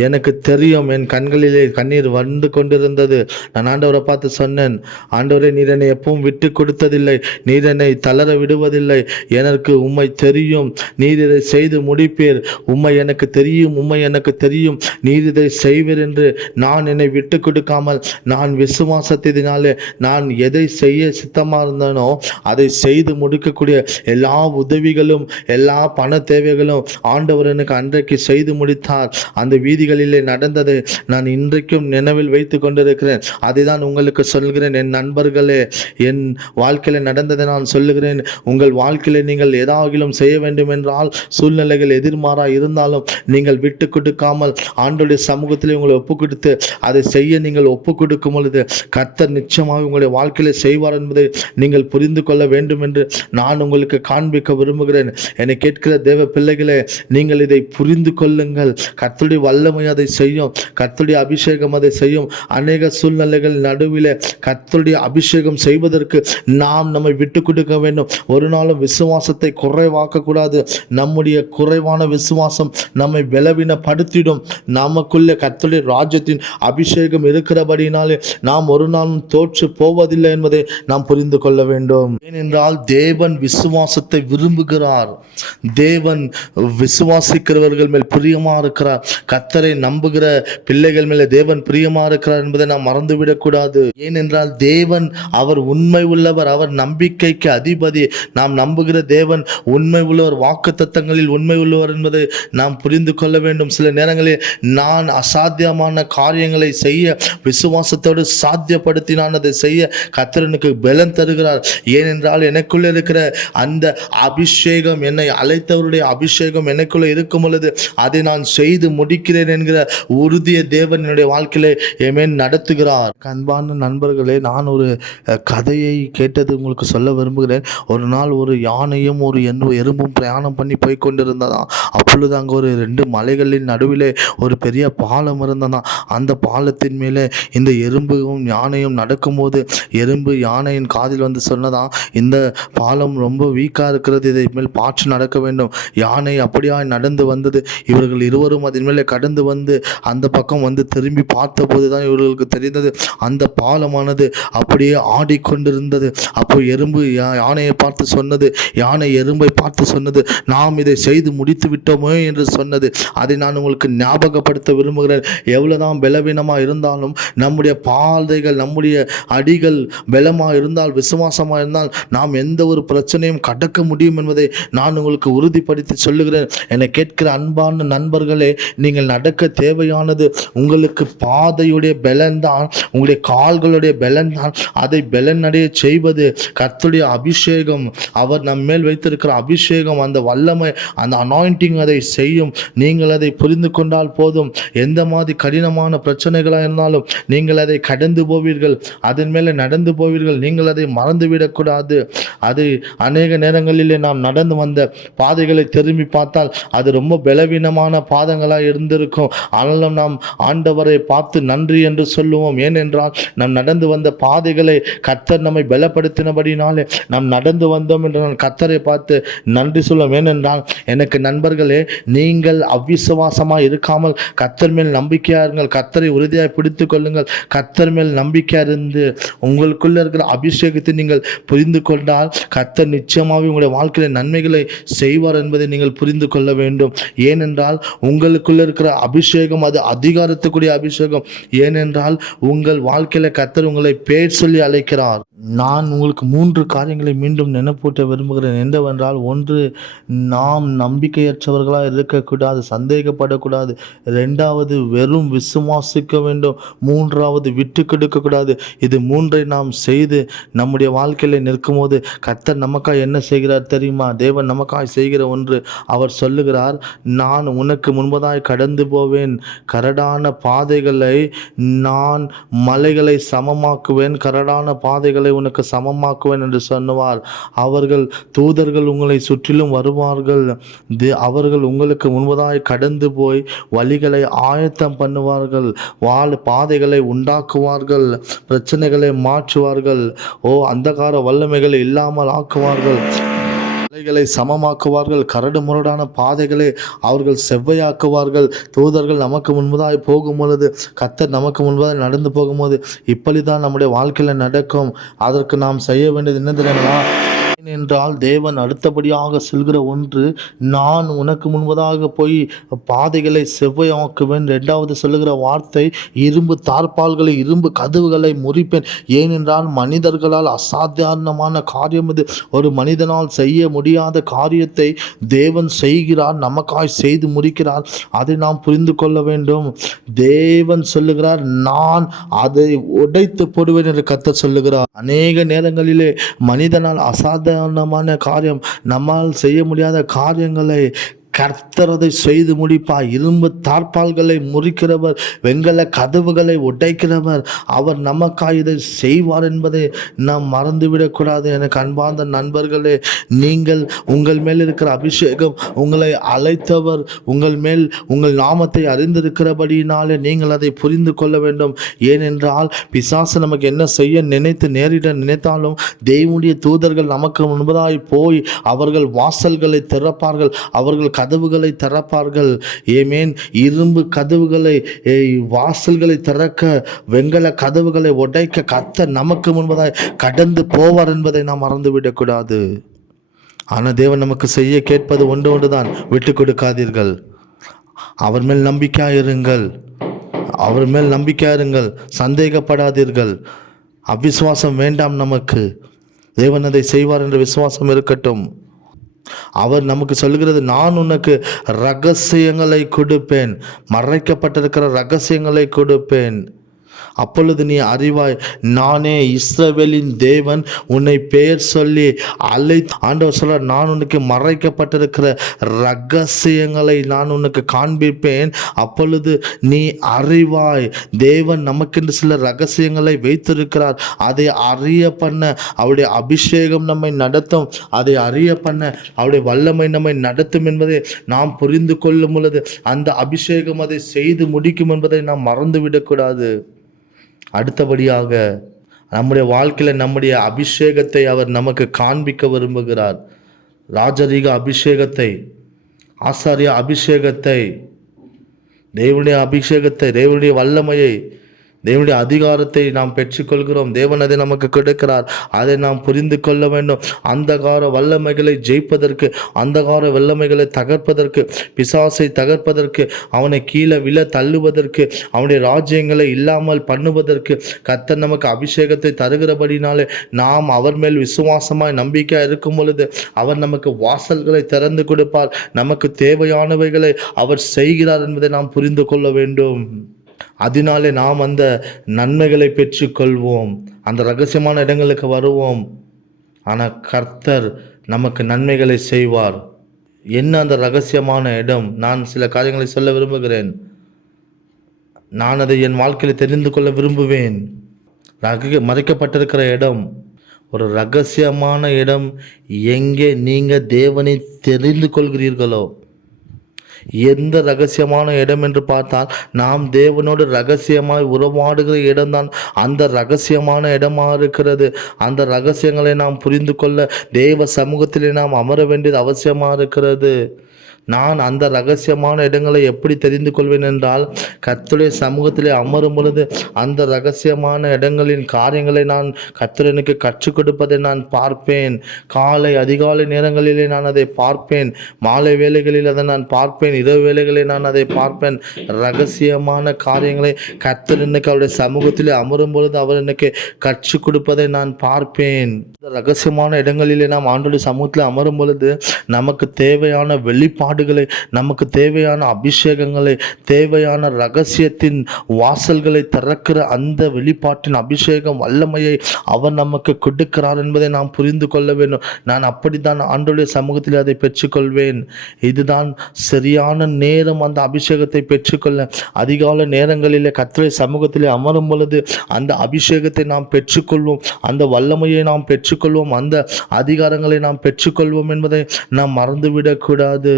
எனக்கு தெரியும். என் கண்களிலே கண்ணீர் வந்து கொண்டிருந்தது. நான் ஆண்டவரை பார்த்து சொன்னேன், ஆண்டவரே, நீர் என்னை எப்பவும் விட்டு கொடுத்ததில்லை, நீர் என்னை தளர விடுவதில்லை. எனக்கு உம்மை தெரியும், நீர் இதை செய்து முடிப்பீர். உம்மை எனக்கு தெரியும், உம்மை எனக்கு தெரியும், நீர் இதை செய்வீர் என்று நான் என்னை விட்டு கொடுக்காமல் நான் விசுவாசத்தினாலே நான் எதை செய்ய சித்தமாக இருந்தனோ அதை செய்து முடிக்கக்கூடிய எல்லா உதவிகளும் எல்லா பண தேவைகளும் ஆண்டவர் எனக்கு அன்றைக்கு செய்து முடித்தார். அந்த வீதிகளிலே நடந்ததை நான் இன்றைக்கும் நினைவில் வைத்து கொண்டிருக்கிறேன். அதை தான் உங்களுக்கு சொல்கிறேன். என் நண்பர்களே, என் வாழ்க்கையில் நடந்ததை நான் சொல்லுகிறேன். உங்கள் வாழ்க்கையில் நீங்கள் ஏதாகிலும் செய்ய வேண்டும் என்றால், சூழ்நிலைகள் எதிர்மாறாக இருந்தாலும் நீங்கள் விட்டு கொடுக்காமல் ஆண்டவருடைய சமூகத்தில் உங்களை ஒப்பு கொடுத்து அதை செய்ய நீங்கள் ஒப்பு கொடுக்கும் பொழுது கர்த்தர் நிச்சயமாக உங்களுடைய வாழ்க்கையில் செய்வார் என்பதை நீங்கள் புரிந்து கொள்ள வேண்டும் என்று நான் உங்களுக்கு காண்பிக்க விரும்புகிறேன். என்னை கேட்கிற தேவ பிள்ளைகளே, நீங்கள் இதை புரிந்து கொள்ளுங்கள். கர்த்தருடைய வல்லமை அதை செய்யும், கர்த்தருடைய அபிஷேகம் அதை செய்யும். அநேக சூழ்நிலைகள் நடுவில் கர்த்தருடைய அபிஷேகம் செய்வதற்கு நாம் நம்மை விட்டு கொடுக்க வேண்டும். ஒரு நாளும் விசுவாசத்தை குறைவாக்க கூடாது. நம்முடைய குறைவான விசுவாசம் நம்மை பலவீனப்படுத்திடும். நமக்குள்ளே கர்த்தருடைய ராஜ்யத்தின் அபிஷேகம் இருக்கிறபடினாலே நாம் ஒரு நாளும் தோற்று போவதில்லை என்பதை நாம் புரிந்து கொள்ள வேண்டும். ஏனென்றால் தேவன் விசுவாசத்தை விரும்புகிறார். தேவன் விசுவாசிக்கிறவர்கள் மேல் பிரியமா இருக்கிறார். கர்த்தரை நம்புகிற பிள்ளைகள் மேலே தேவன் பிரியமா இருக்கிறார் என்பதை நாம் மறந்துவிடக் கூடாது. ஏனென்றால் தேவன் அவர் உண்மை உள்ளவர், அவர் நம்பிக்கைக்கு அதிபதி. நாம் நம்புகிற தேவன் உண்மை உள்ளவர், வாக்கு தத்தங்களில் உண்மை உள்ளவர் என்பதை நாம் புரிந்து கொள்ள வேண்டும். சில நேரங்களில் நான் அசாத்தியமான காரியங்களை செய்ய விசுவாசத்தோடு சாத்தியப்படுத்தி நான் அதை செய்ய கர்த்தருக்கு பலன் தருகிறார். ஏனென்றால் எனக்குள்ள இருக்கிற அந்த அபிஷேகம், என்னை அழைத்தவருடைய அபிஷேகம் எனக்குள்ள இருக்கும் பொழுது அதை நான் செய்து முடிக்கிறேன் என்கிற உறுதியை தேவன் என்னுடைய வாழ்க்கையிலே ஏமேன் நடத்துகிறார். அன்பான நண்பர்களே, நான் ஒரு கதையை கேட்டது உங்களுக்கு சொல்ல விரும்புகிறேன். ஒரு நாள் ஒரு யானையும் ஒரு எறும்பும் பிரயாணம் பண்ணி போய் கொண்டிருந்ததாம். அப்பொழுது அங்கே ஒரு 2 மலைகளின் நடுவிலே ஒரு பெரிய பாலம் இருந்ததாம். அந்த பாலத்தின் மேலே இந்த எறும்பும் யானையும் நடக்கும்போது எறும்பு யானையின் காதில் வந்து சொன்னதான், இந்த பாலம் ரொம்ப வீக்காக இருக்கிறது, இதை மேல் பார்த்து நடக்க வேண்டும். யானை அப்படியா நடந்து வந்தது. இவர்கள் இருவரும் அதன் மேலே கடந்து வந்து அந்த பக்கம் வந்து திரும்பி பார்த்தபோது தான் இவர்களுக்கு தெரிந்தது அந்த பாலமானது அப்படியே ஆடிக்கொண்டிருந்தது. அப்போ எறும்பு யானையை பார்த்து சொன்னது, யானை எறும்பை பார்த்து சொன்னது, நாம் இதை செய்து முடித்து விட்டோமோ என்று சொன்னது. அதை நான் உங்களுக்கு ஞாபகப்படுத்த விரும்புகிறேன். எவ்வளவுதான் பலவீனமாக இருந்தாலும் நம்முடைய பாதைகள், நம்முடைய அடிகள் பலமாக இருந்தால், விசுவாசமாக இருந்தால் நாம் எந்த ஒரு பிரச்சனையும் கடக்க முடியும் என்பதை நான் உங்களுக்கு உறுதிப்படுத்தி சொல்லுகிறேன். என்னை கேட்கிற அன்பான நண்பர்களே, நீங்கள் நடக்க தேவையானது உங்களுக்கு பாதையுடைய பலன்தான், உங்களுடைய கால்களுடைய பலன்தான். அதை பலனடைய செய்வது கர்த்தருடைய அபிஷேகம். அவர் நம் மேல் வைத்திருக்கிற அபிஷேகம், அந்த வல்லமை, அந்த அனாயிண்டிங் அதை செய்யும். நீங்கள் அதை புரிந்து கொண்டால் போதும். எந்த மாதிரி கடினமான பிரச்சனைகளாக இருந்தாலும் நீங்கள் அதை கடந்து போவீர்கள், அதன் மேலே நடந்து போவீர்கள். நீங்கள் அதை மறந்துவிடக்கூடாது. அது அநேக நேரங்களிலே நாம் நடந்து வந்த பாதைகளை திரும்பி பார்த்தால் அது ரொம்ப பலவீனமான பாதங்களாக இருந்தது. இருந்திருக்கும். ஆனாலும் நாம் ஆண்டவரை பார்த்து நன்றி என்று சொல்லுவோம். ஏனென்றால் நாம் நடந்து வந்த பாதைகளை கர்த்தர் நம்மை பலப்படுத்தினபடினாலே நாம் நடந்து வந்தோம் என்று நான் கர்த்தரை பார்த்து நன்றி சொல்லுவோம். ஏனென்றால் எனக்கு நண்பர்களே, நீங்கள் அவ்விசுவாசமாக இருக்காமல் கர்த்தர் மேல் நம்பிக்கையாக இருங்கள். கர்த்தரை உறுதியாக பிடித்து கொள்ளுங்கள். கர்த்தர் மேல் நம்பிக்கையாக இருந்து உங்களுக்குள்ள இருக்கிற அபிஷேகத்தை நீங்கள் புரிந்து கொண்டால் கர்த்தர் நிச்சயமாக உங்களுடைய வாழ்க்கையில் நன்மைகளை செய்வார் என்பதை நீங்கள் புரிந்து கொள்ள வேண்டும். ஏனென்றால் உங்களுக்குள்ள இருக்கிற அபிஷேகம் அது அதிகாரத்துக்குரிய அபிஷேகம். ஏனென்றால் உங்கள் வாழ்க்கையில் கர்த்தர் உங்களை பேர் சொல்லி அழைக்கிறார். நான் உங்களுக்கு 3 காரியங்களை மீண்டும் நினைப்பூட்ட விரும்புகிறேன். என்னவென்றால், 1, நாம் நம்பிக்கையற்றவர்களாக இருக்கக்கூடாது, சந்தேகப்படக்கூடாது. 2வது, வெறும் விசுவாசிக்க வேண்டும். 3வது, விட்டு கொடுக்கக்கூடாது. இது 3ஐ நாம் செய்து நம்முடைய வாழ்க்கையில் நிற்கும் போது கர்த்தர் நமக்காக என்ன செய்கிறார் தெரியுமா? தேவன் நமக்காக செய்கிற ஒன்று, அவர் சொல்லுகிறார், நான் உனக்கு முன்பதாய் கடந்து போவேன், கரடான பாதைகளை நான் மலைகளை சமமாக்குவேன், கரடான பாதைகளை உனக்கு சமமாக்குவேன் என்று சொன்னார். அவர்கள் தூதர்கள் உங்களை சுற்றிலும் வருவார்கள். அவர்கள் உங்களுக்கு முன்பதாய் கடந்து போய் வழிகளை ஆயத்தம் பண்ணுவார்கள், பாதைகளை உண்டாக்குவார்கள், பிரச்சனைகளை மாற்றுவார்கள், அந்தகார வல்லமைகளை இல்லாமல் ஆக்குவார்கள், மலைகளை சமமாக்குவார்கள், கரடு முரடான பாதைகளை அவர்கள் செவ்வையாக்குவார்கள். தூதர்கள் நமக்கு முன்பதாய் போகும் பொழுது, கர்த்தர் நமக்கு முன்பதாய் நடந்து போகும்போது இப்படிதான் நம்முடைய வாழ்க்கையில் நடக்கும். அதற்கு நாம் செய்ய வேண்டியது என்ன தெரியுமா? ஏனென்றால் தேவன் அடுத்தபடியாக சொல்கிற ஒன்று, நான் உனக்கு முன்பதாக போய் பாதைகளை செவ்வையாக்குவேன். 2வது சொல்லுகிற வார்த்தை, இரும்பு தார்பால்களை, இரும்பு கதவுகளை முறிப்பேன். ஏனென்றால் மனிதர்களால் அசாதாரணமான காரியம் இது. ஒரு மனிதனால் செய்ய முடியாத காரியத்தை தேவன் செய்கிறார், நமக்காய் செய்து முடிக்கிறார். அதை நாம் புரிந்து கொள்ள வேண்டும். தேவன் சொல்லுகிறார், நான் அதை உடைத்து போடுவேன் என்று கர்த்தர் சொல்லுகிறார். அநேக நேரங்களிலே மனிதனால் அசாதாரணமான காரியம், நம்மால் செய்ய முடியாத காரியங்களை கர்த்தர் அதை செய்து முடிப்பார். இரும்பு தார்பால்களை முறிக்கிறவர், வெண்கல கதவுகளை உடைக்கிறவர், அவர் நமக்காக இதை செய்வார் என்பதை நாம் மறந்துவிடக்கூடாது. எனக்கு அன்பார்ந்த நண்பர்களே, நீங்கள் உங்கள் மேல் இருக்கிற அபிஷேகம், உங்களை அழைத்தவர் உங்கள் மேல் உங்கள் நாமத்தை அறிந்திருக்கிறபடியினாலே நீங்கள் அதை புரிந்து கொள்ள வேண்டும். ஏனென்றால் பிசாசு நமக்கு என்ன செய்ய நினைத்தாலும் தேவனுடைய தூதர்கள் நமக்கு முன்பதாய் போய் அவர்கள் வாசல்களை திறப்பார்கள், அவர்கள் கதவுகளை திறப்பார்கள். ஏமேன். இரும்பு கதவுகளை, வாசல்களை திறக்க, வெண்கல கதவுகளை உடைக்க கர்த்தர் நமக்கு முன்பதாய் கடந்து போவார் என்பதை நாம் மறந்துவிடக்கூடாது. ஆனால் தேவன் நமக்கு செய்ய கேட்பது ஒன்றுதான், விட்டு கொடுக்காதீர்கள். அவர் மேல் நம்பிக்கையாயிருங்கள், அவர் மேல் நம்பிக்கையாயிருங்கள், சந்தேகப்படாதீர்கள். அவ்விசுவாசம் வேண்டாம் நமக்கு. தேவன் அதை செய்வார் என்ற விசுவாசம் இருக்கட்டும். அவர் நமக்கு சொல்லுகிறது, நான் உனக்கு ரகசியங்களை கொடுப்பேன், மறைக்கப்பட்டிருக்கிற ரகசியங்களை கொடுப்பேன், அப்பொழுது நீ அறிவாய், நானே இஸ்ரவேலின் தேவன், உன்னை பெயர் சொல்லி ஆண்டவர் சொல்றார், நான் உனக்கு மறைக்கப்பட்டிருக்கிற ரகசியங்களை நான் உனக்கு காண்பிப்பேன், அப்பொழுது நீ அறிவாய். தேவன் நமக்கென்று சில ரகசியங்களை வைத்திருக்கிறார். அதை அறிய பண்ண அவருடைய அபிஷேகம் நம்மை நடத்தும், அதை அறிய பண்ண அவருடைய வல்லமை நம்மை நடத்தும் என்பதை நாம் புரிந்து கொள்ளும் பொழுது அந்த அபிஷேகம் அதை செய்து முடிக்கும் என்பதை நாம் மறந்துவிடக்கூடாது. அடுத்தபடியாக நம்முடைய வாழ்க்கையில் நம்முடைய அபிஷேகத்தை அவர் நமக்கு காண்பிக்க விரும்புகிறார். ராஜரீக அபிஷேகத்தை, ஆசாரிய அபிஷேகத்தை, தேவனுடைய அபிஷேகத்தை, தேவனுடைய வல்லமையை, தேவனுடைய அதிகாரத்தை நாம் பெற்றுக்கொள்கிறோம். தேவன் அதை நமக்கு கொடுக்கிறார். அதை நாம் புரிந்து கொள்ள வேண்டும். அந்தகார வல்லமைகளை ஜெயிப்பதற்கு, அந்தகார வல்லமைகளை தகர்ப்பதற்கு, பிசாசை தகர்ப்பதற்கு, அவனை கீழே விழ தள்ளுவதற்கு, அவனுடைய ராஜ்யங்களை இல்லாமல் பண்ணுவதற்கு கர்த்தர் நமக்கு அபிஷேகத்தை தருகிறபடினாலே நாம் அவர் மேல் விசுவாசமாய் நம்பிக்கையாக இருக்கும் பொழுது அவர் நமக்கு வாசல்களை திறந்து கொடுப்பார். நமக்கு தேவையானவைகளை அவர் செய்கிறார் என்பதை நாம் புரிந்து கொள்ள வேண்டும். அதனாலே நாம் அந்த நன்மைகளை பெற்றுக்கொள்வோம், அந்த ரகசியமான இடங்களுக்கு வருவோம். ஆனால் கர்த்தர் நமக்கு நன்மைகளை செய்வார். என்ன அந்த ரகசியமான இடம்? நான் சில காரியங்களை சொல்ல விரும்புகிறேன். நான் அதை என் வாழ்க்கையில் தெரிந்து கொள்ள விரும்புவேன். மறைக்கப்பட்டிருக்கிற இடம், ஒரு ரகசியமான இடம். எங்கே நீங்கள் தேவனை தெரிந்து கொள்கிறீர்களோ, எந்த ரகசியமான இடம் என்று பார்த்தால் நாம் தேவனோடு ரகசியமாய் உறவாடுகிற இடம்தான் அந்த ரகசியமான இடமாக இருக்கிறது. அந்த ரகசியங்களை நாம் புரிந்து கொள்ள தேவ சமூகத்திலே நாம் அமர வேண்டியது அவசியமாக இருக்கிறது. நான் அந்த ரகசியமான இடங்களை எப்படி தெரிந்து கொள்வேன் என்றால், கர்த்தருடைய சமூகத்திலே அமரும் பொழுது அந்த ரகசியமான இடங்களின் காரியங்களை நான் கர்த்தர் எனக்கு கற்றுக் கொடுப்பதை நான் பார்ப்பேன். காலை அதிகாலை நேரங்களிலே நான் அதை பார்ப்பேன், மாலை வேளைகளில் அதை நான் பார்ப்பேன், இரவு வேளைகளில் நான் அதை பார்ப்பேன். ரகசியமான காரியங்களை கர்த்தர் எனக்கு அவருடைய சமூகத்திலே அமரும் பொழுது அவர் எனக்கு கற்றுக் கொடுப்பதை நான் பார்ப்பேன். இந்த ரகசியமான இடங்களிலே நாம் ஆண்டவருடைய சமூகத்தில் அமரும் பொழுது நமக்கு தேவையான வெளிப்பாடுகளை, நமக்கு தேவையான அபிஷேகங்களை, தேவையான ரகசியத்தின் வாசல்களை திறக்கிற அந்த வெளிப்பாட்டின் அபிஷேகம் வல்லமையை அவர் நமக்கு கொடுக்கிறார் என்பதை நாம் புரிந்து கொள்ள வேண்டும். நான் அப்படித்தான் ஆண்டவருடைய சமூகத்தில் அதை பெற்றுக்கொள்வேன். இதுதான் சரியான நேரம் அந்த அபிஷேகத்தை பெற்றுக்கொள்ள. அதிகாலை நேரங்களிலே கர்த்தருடைய சமூகத்திலே அமரும் பொழுது அந்த அபிஷேகத்தை நாம் பெற்றுக்கொள்வோம், அந்த வல்லமையை நாம் பெற்றுக்கொள்வோம், அந்த அதிகாரங்களை நாம் பெற்றுக்கொள்வோம் என்பதை நாம் மறந்துவிடக்கூடாது.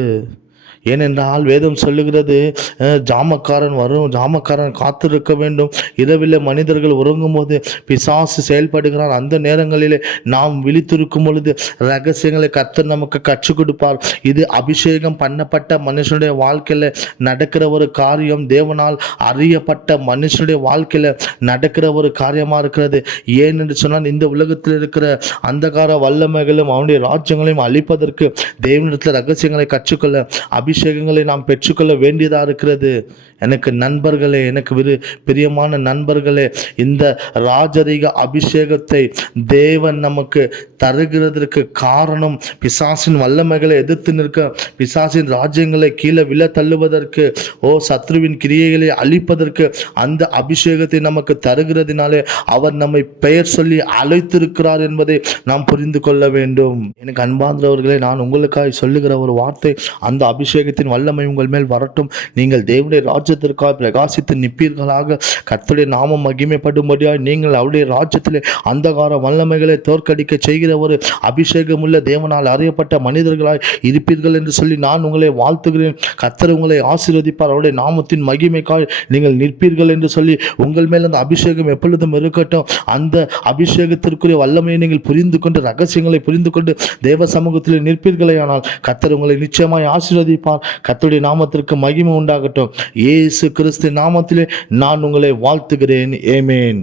ஏனென்றால் வேதம் சொல்லுகிறது, ஜாமக்காரன் காத்திருக்க வேண்டும். இரவில் மனிதர்கள் உறங்கும் போது பிசாசு செயல்படுகிறான். அந்த நேரங்களிலே நாம் விழித்திருக்கும் பொழுது ரகசியங்களை கர்த்தர் நமக்கு கற்றுக் கொடுப்பார். இது அபிஷேகம் பண்ணப்பட்ட மனுஷனுடைய வாழ்க்கையில் நடக்கிற ஒரு காரியம், தேவனால் அறியப்பட்ட மனுஷனுடைய வாழ்க்கையில் நடக்கிற ஒரு காரியமாக இருக்கிறது. ஏன் என்று சொன்னால், இந்த உலகத்தில் இருக்கிற அந்தகார வல்லமைகளும் அவனுடைய ராஜ்யங்களையும் அழிப்பதற்கு தேவனிடத்தில் ரகசியங்களை கற்றுக்கொள்ள, அபிஷேகங்களை நாம் பெற்றுக்கொள்ள வேண்டியதாக இருக்கிறது. எனக்கு நண்பர்களே, எனக்கு பிரியமான நண்பர்களே, இந்த ராஜரீக அபிஷேகத்தை தேவன் நமக்கு தருகிறதற்கு காரணம், பிசாசின் வல்லமைகளை எதிர்த்து நிற்க, பிசாசின் ராஜ்யங்களை கீழே விழ தள்ளுவதற்கு, சத்ருவின் கிரியைகளை அழிப்பதற்கு அந்த அபிஷேகத்தை நமக்கு தருகிறதினாலே அவர் நம்மை பெயர் சொல்லி அழைத்திருக்கிறார் என்பதை நாம் புரிந்து கொள்ள வேண்டும். எனக்கு அன்பார்ந்தவர்களே, நான் உங்களுக்காக சொல்லுகிற ஒரு வார்த்தை, அந்த அபிஷேகத்தின் வல்லமை உங்கள் மேல் வரட்டும். நீங்கள் தேவனுடைய ராஜ்யத்திற்காக பிரகாசித்து நிற்பீர்களாக. கர்த்தருடைய நாமம் மகிமைப்படும்படியாக நீங்கள் அவருடைய ராஜ்யத்திலே அந்தகார வல்லமைகளை தோற்கடிக்க செய்கிற ஒரு அபிஷேகம் உள்ள தேவனால் அறியப்பட்ட மனிதர்களாய் இருப்பீர்கள் என்று சொல்லி நான் உங்களை வாழ்த்துகிறேன். கர்த்தர் உங்களை ஆசீர்வதிப்பார். அவருடைய நாமத்தின் மகிமைக்காய் நீங்கள் நிற்பீர்கள் என்று சொல்லி உங்கள் மேல் அந்த அபிஷேகம் எப்பொழுதும் இருக்கட்டும். அந்த அபிஷேகத்திற்குரிய வல்லமையை நீங்கள் புரிந்து கொண்டு, ரகசியங்களை புரிந்து கொண்டு தேவ சமூகத்தில் நிற்பீர்களே ஆனால் கர்த்தர் உங்களை நிச்சயமாய் ஆசீர்வதிப்பார். கர்த்தருடைய நாமத்திற்கு மகிமை உண்டாகட்டும். இயேசு கிறிஸ்து நாமத்திலே நான் உங்களை வாழ்த்துகிறேன். ஆமென்.